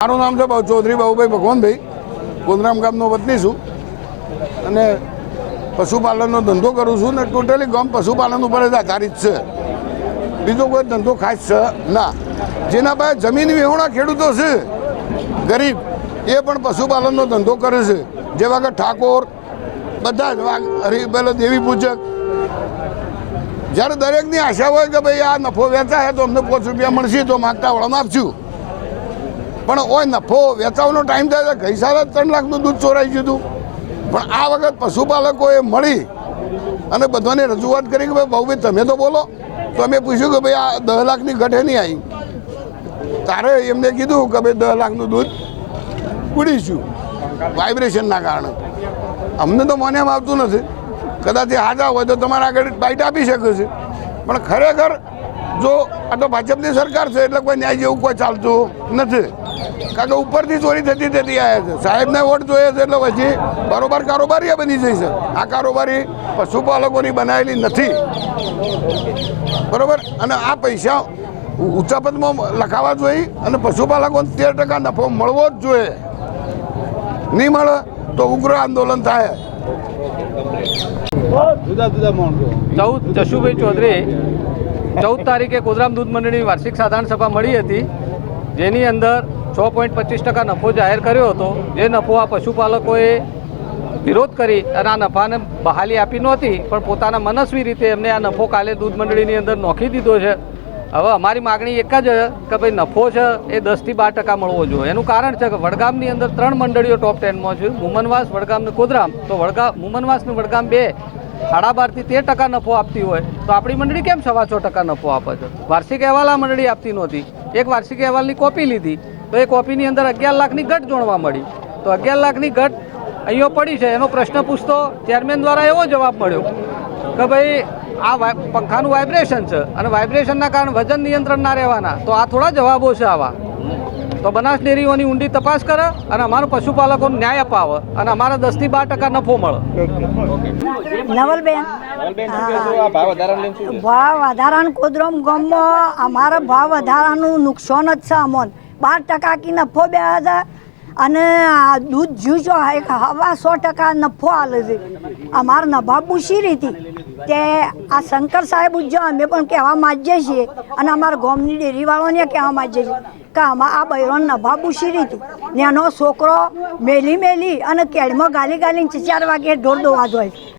મારું નામ છે ચૌધરી બાબુભાઈ ભગવાનભાઈ, ગોધરામ ગામનો વતની છું અને પશુપાલનનો ધંધો કરું છું ને ટોટલી ગામ પશુપાલન ઉપર જ આધારિત છે. બીજો કોઈ ધંધો ખાસ છે ના. જેના પાસે જમીન વિહોણા ખેડૂતો છે ગરીબ, એ પણ પશુપાલનનો ધંધો કરે છે. જેવા કે ઠાકોર, બધા જ પેલો દેવી પૂજક. જ્યારે દરેકની આશા હોય કે ભાઈ આ નફો વેચાય તો અમને 5 રૂપિયા મળશે તો માગતા વળામાં આપશું, પણ ઓય નફો વેચાવાનો ટાઈમ થાય ગઈ સાલે 3 લાખનું દૂધ ચોરાઈ ગયું હતું. પણ આ વખત પશુપાલકોએ મળી અને બધાને રજૂઆત કરી કે ભાઈ બાબુભાઈ તમે તો બોલો. તો અમે પૂછ્યું કે ભાઈ આ 10 લાખની ઘટે નહીં આવી. તારે એમને કીધું કે ભાઈ 10 લાખનું દૂધ ઉડીશું વાઇબ્રેશનના કારણે. અમને તો મને એમ આવતું નથી. કદાચ એ હાજા હોય તો તમારા આગળ બાઇટ આપી શકે છે, પણ ખરેખર જો આ તો ભાજપની સરકાર છે એટલે કોઈ ન્યાય જેવું કોઈ ચાલતું નથી. કારણ કે ઉપરથી ચોરી થતી આવ્યા છે. સાહેબને વોટ જોઈએ છે એટલે પછી બરોબર કારોબારી બની જઈ છે. આ કારોબારી પશુપાલકોની બનાવેલી નથી, બરોબર. અને આ પૈસા ઊંચા પદમાં લખાવા જોઈએ અને પશુપાલકોને 13% નફો મળવો જ જોઈએ. નહીં મળે તો ઉગ્ર આંદોલન થાય. 14 જશુભાઈ ચૌધરી 14 તારીખે ગોધરામ દૂધ મંડળીની વાર્ષિક સાધારણ સભા મળી હતી, જેની અંદર 6.25% નફો જાહેર કર્યો હતો. જે નફો આ પશુપાલકોએ વિરોધ કરી અને આ નફાને બહાલી આપી નહોતી, પણ પોતાના મનસ્વી રીતે એમને આ નફો કાલે દૂધ મંડળીની અંદર નોખી દીધો છે. હવે અમારી માગણી એક જ કે ભાઈ નફો છે એ 10 થી 12% મળવો જોઈએ. એનું કારણ છે કે વડગામની અંદર 3 મંડળીઓ ટોપ 10માં છે, મુમનવાસ, વડગામ ને ગોધરામ. તો મુમનવાસ ને વડગામ 2 12.5 થી 13% નફો આપતી હોય તો આપણી મંડળી કેમ 6.25% નફો આપે છે? વાર્ષિક અહેવાલ આ મંડળી આપતી નહોતી. એક વાર્ષિક અહેવાલની કોપી લીધી તો એ કોપીની અંદર 11 લાખની ઘટ જોડવા મળી. તો 11 લાખની ઘટ અહીંયા પડી છે. એનો પ્રશ્ન પૂછતો ચેરમેન દ્વારા એવો જવાબ મળ્યો કે ભાઈ આ પંખાનું વાઇબ્રેશન છે અને વાઇબ્રેશનના કારણે વજન નિયંત્રણ ના રહેવાના. તો આ થોડા જવાબો છે આવા. તો બનાસ ડેરીઓની ઊંડી તપાસ કરે અને અમારું પશુપાલકોને ન્યાય અપાવે અને અમારે 10 થી 12% નફો મળે. નવલબેન, ભાવ વધારાનું ગોધરામ ગામમાં અમારા ભાવ વધારાનું નુકસાન જ છે. અમોન 12% કી નફો 2000 અને દૂધ જ્યુસો 125% નફો આલે છે. અમારે નભા પૂછી હતી તે આ શંકર સાહેબ ઉજ્જો અમે પણ કહેવા માંગીએ છીએ અને અમારા ગામની ડેરીવાળાને કહેવા માંગીએ છીએ કે આ બૈરોન નભા પૂછી હતી ને એનો છોકરો મેલી અને કેળમાં ગાલી 4 વાગે ઢોર દોવા જોઈએ.